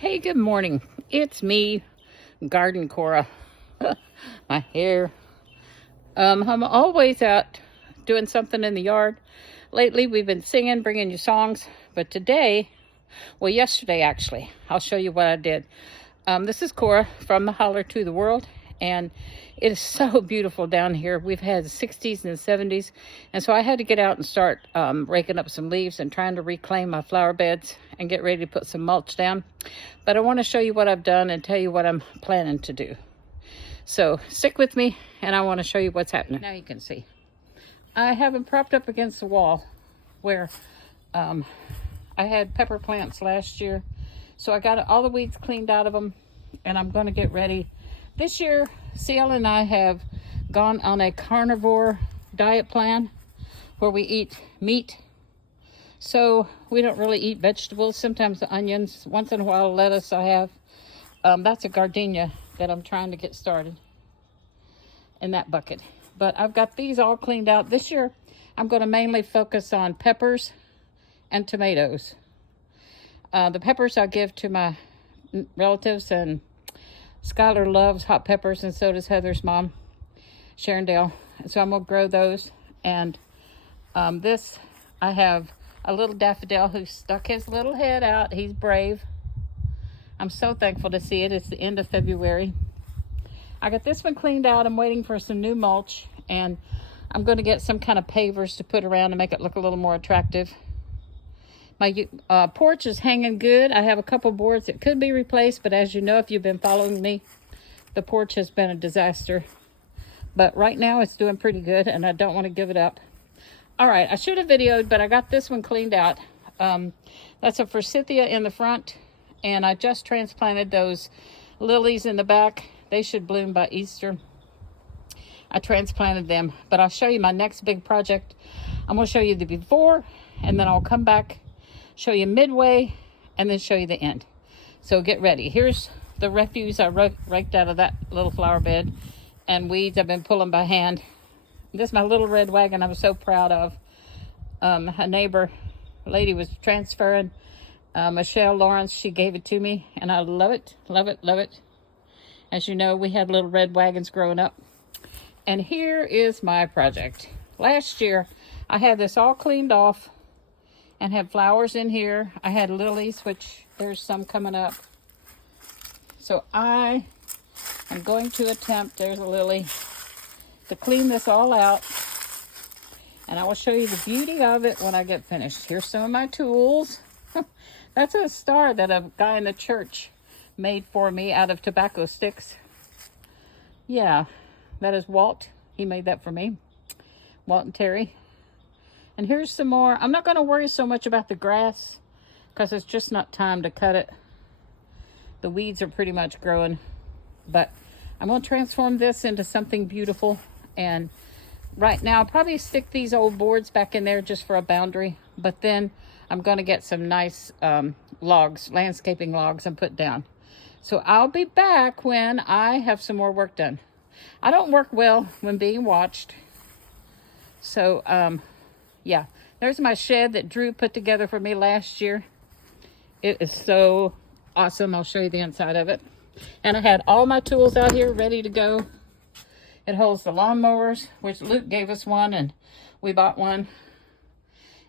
Hey, good morning. It's me, Garden Cora. My hair. I'm always out doing something in the yard. Lately, we've been singing, bringing you songs. But today, well, yesterday actually, I'll show you what I did. This is Cora from the Holler to the World, and it is so beautiful down here. We've had 60s and 70s, and so I had to get out and start raking up some leaves and trying to reclaim my flower beds and get ready to put some mulch down. But I want to show you what I've done and tell you what I'm planning to do. So stick with me, and I want to show you what's happening. Now you can see. I have them propped up against the wall where I had pepper plants last year. So I got all the weeds cleaned out of them, and I'm going to get ready. This year, CL and I have gone on a carnivore diet plan where we eat meat. So we don't really eat vegetables. Sometimes the onions, once in a while lettuce I have. That's a gardenia that I'm trying to get started in that bucket. But I've got these all cleaned out. This year, I'm going to mainly focus on peppers and tomatoes. The peppers I give to my relatives, and Skylar loves hot peppers, and so does Heather's mom, Sharon Dale. So I'm going to grow those. And this, I have a little daffodil who stuck his little head out. He's brave. I'm so thankful to see it. It's the end of February. I got this one cleaned out. I'm waiting for some new mulch, and I'm going to get some kind of pavers to put around to make it look a little more attractive. My porch is hanging good. I have a couple boards that could be replaced, but as you know, if you've been following me, the porch has been a disaster. But right now it's doing pretty good, and I don't want to give it up. All right, I should have videoed, but I got this one cleaned out. That's a forsythia in the front, and I just transplanted those lilies in the back. They should bloom by Easter. I transplanted them, but I'll show you my next big project. I'm going to show you the before, and then I'll come back, show you midway, and then show you the end. So get ready. Here's the refuse I raked out of that little flower bed, and weeds I've been pulling by hand. This is my little red wagon I was so proud of. A neighbor lady was transferring. Michelle Lawrence, she gave it to me, and I love it, love it, love it. As you know, we had little red wagons growing up. And here is my project. Last year, I had this all cleaned off and had flowers in here. I had lilies, which there's some coming up. So I am going to attempt, there's a lily, to clean this all out. And I will show you the beauty of it when I get finished. Here's some of my tools. That's a star that a guy in the church made for me out of tobacco sticks. Yeah, that is Walt. He made that for me. Walt and Terry. And here's some more. I'm not going to worry so much about the grass because it's just not time to cut it. The weeds are pretty much growing. But I'm going to transform this into something beautiful. And right now, I'll probably stick these old boards back in there just for a boundary. But then I'm going to get some nice logs, landscaping logs, and put down. So I'll be back when I have some more work done. I don't work well when being watched. So, yeah. There's my shed that Drew put together for me last year. It is so awesome. I'll show you the inside of it. And I had all my tools out here ready to go. It holds the lawnmowers, which Luke gave us one, and we bought one.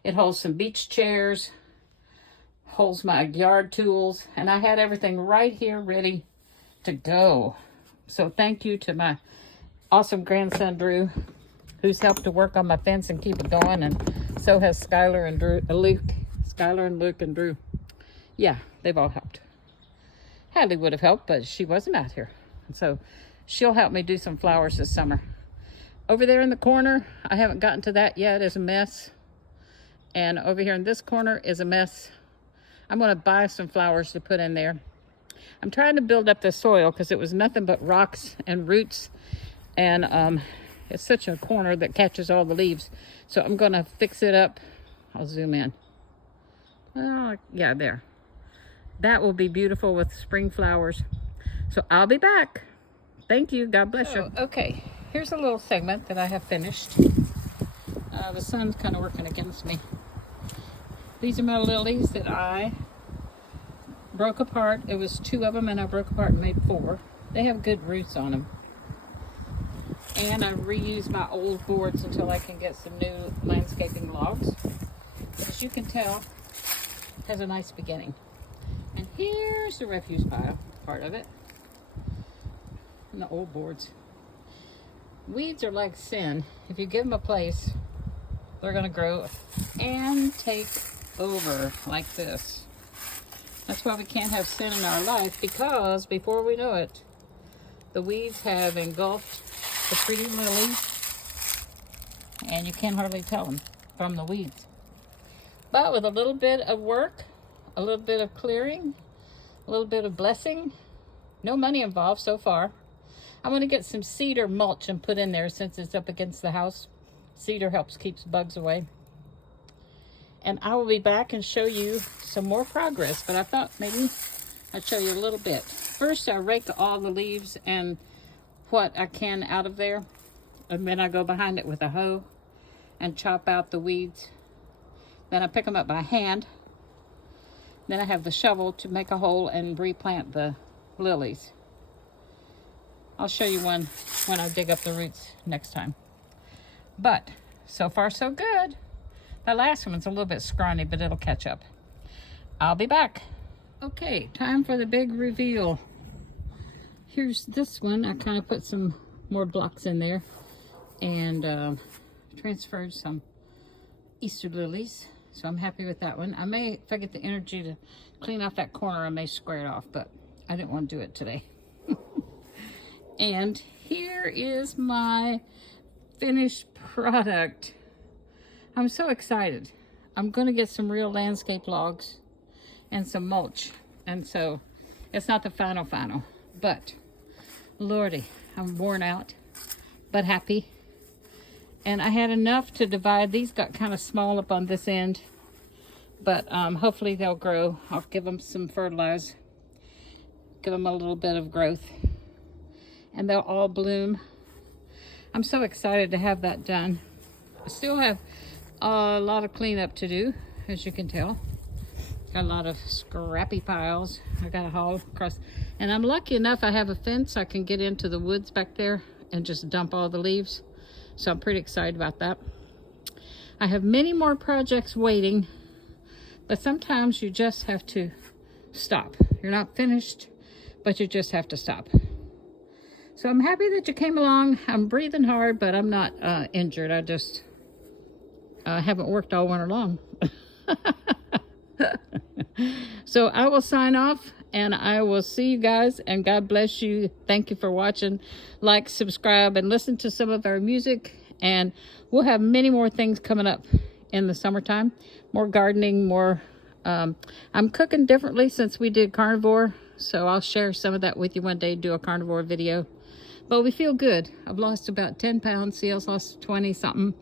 It holds some beach chairs, holds my yard tools, and I had everything right here ready to go. So thank you to my awesome grandson, Drew, who's helped to work on my fence and keep it going, and so has Skylar and Drew, Luke. Skylar and Luke and Drew. Yeah, they've all helped. Hadley would have helped, but she wasn't out here. And so she'll help me do some flowers this summer. Over there in the corner, I haven't gotten to that yet, is a mess. And over here in this corner is a mess. I'm going to buy some flowers to put in there. I'm trying to build up the soil because it was nothing but rocks and roots. And it's such a corner that catches all the leaves. So I'm going to fix it up. I'll zoom in. Oh, yeah, there. That will be beautiful with spring flowers. So I'll be back. Thank you. God bless you. Okay, here's a little segment that I have finished. The sun's kind of working against me. These are my lilies that I broke apart. It was 2 of them, and I broke apart and made 4. They have good roots on them. And I reused my old boards until I can get some new landscaping logs. As you can tell, it has a nice beginning. And here's the refuse pile, part of it. And the old boards. Weeds are like sin. If you give them a place, they're going to grow and take over like this. That's why we can't have sin in our life, because before we know it, the weeds have engulfed the pretty lilies, and you can hardly tell them from the weeds. But with a little bit of work, a little bit of clearing, a little bit of blessing, no money involved so far. I'm going to get some cedar mulch and put in there since it's up against the house. Cedar helps keeps bugs away. And I will be back and show you some more progress, but I thought maybe I'd show you a little bit. First, I rake all the leaves and what I can out of there, and then I go behind it with a hoe and chop out the weeds. Then I pick them up by hand. Then I have the shovel to make a hole and replant the lilies. I'll show you one when I dig up the roots next time. But so far so good. The last one's a little bit scrawny, but it'll catch up. I'll be back. Okay, time for the big reveal. Here's this one. I kind of put some more blocks in there and transferred some Easter lilies. So I'm happy with that one. I may, if I get the energy to clean off that corner, I may square it off, but I didn't want to do it today. And here is my finished product. I'm so excited. I'm going to get some real landscape logs and some mulch. And so it's not the final, but Lordy, I'm worn out, but happy. And I had enough to divide. These got kind of small up on this end, but hopefully they'll grow. I'll give them some fertilizer, give them a little bit of growth, and they'll all bloom. I'm so excited to have that done. I still have a lot of cleanup to do, as you can tell. Got a lot of scrappy piles I gotta haul across, and I'm lucky enough I have a fence. I can get into the woods back there and just dump all the leaves, so I'm pretty excited about that. I have many more projects waiting, but sometimes you just have to stop. You're not finished, but you just have to stop. So I'm happy that you came along. I'm breathing hard, but I'm not injured. I just haven't worked all winter long. So I will sign off, and I will see you guys, and God bless you. Thank you for watching. Like, subscribe, and listen to some of our music, and we'll have many more things coming up in the summertime. More gardening, more I'm cooking differently since we did carnivore, so I'll share some of that with you one day, do a carnivore video. But we feel good. I've lost about 10 pounds. CL's lost 20 something.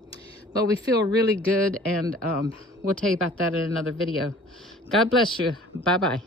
But we feel really good, and we'll tell you about that in another video. God bless you. Bye-bye.